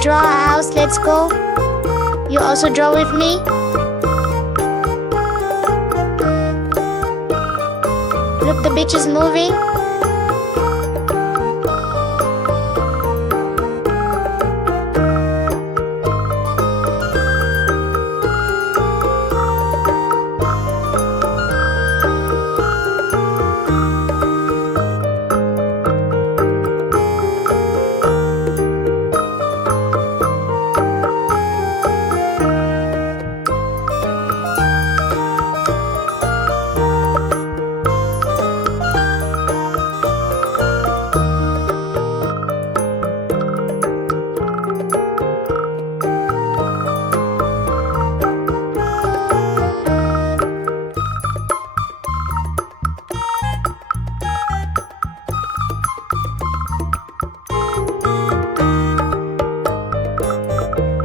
draw a house. Let's go. You also draw with me. Look, the beach is moving.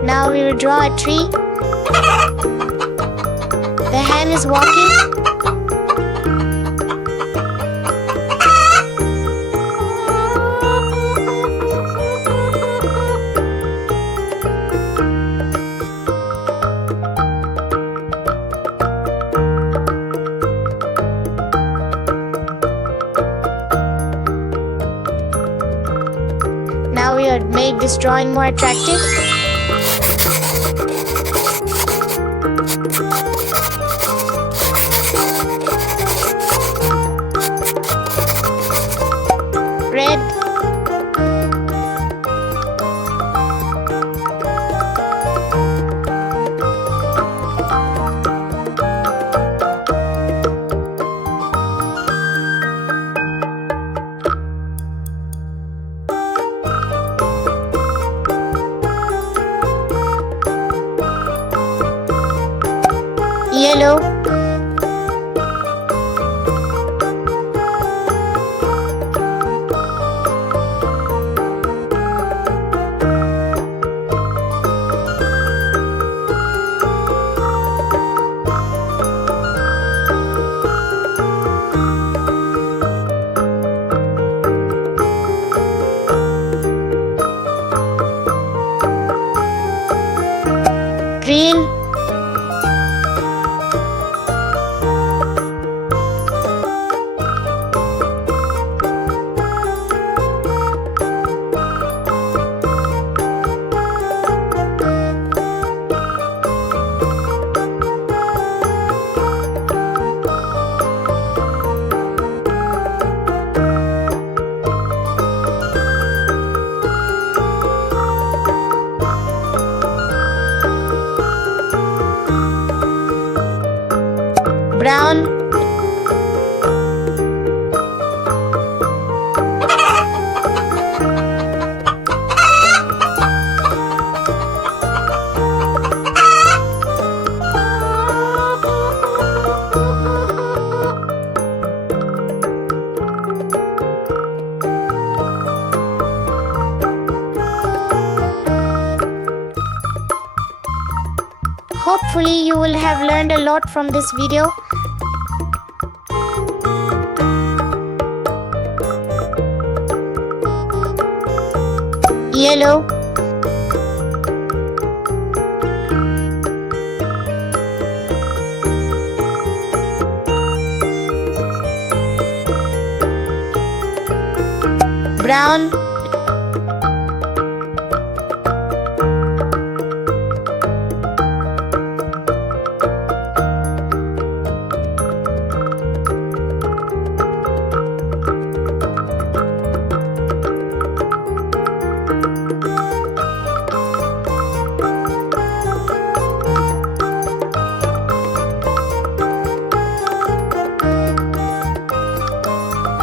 Now we will draw a tree. The hand is walking. Now we will make this drawing more attractive. Red. Yellow. Green. Brown. Hopefully you will have learned a lot from this video. Yellow. Brown.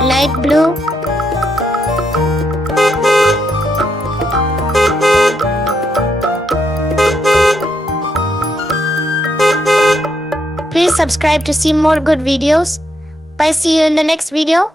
Light blue. Please subscribe to see more good videos. Bye, see you in the next video.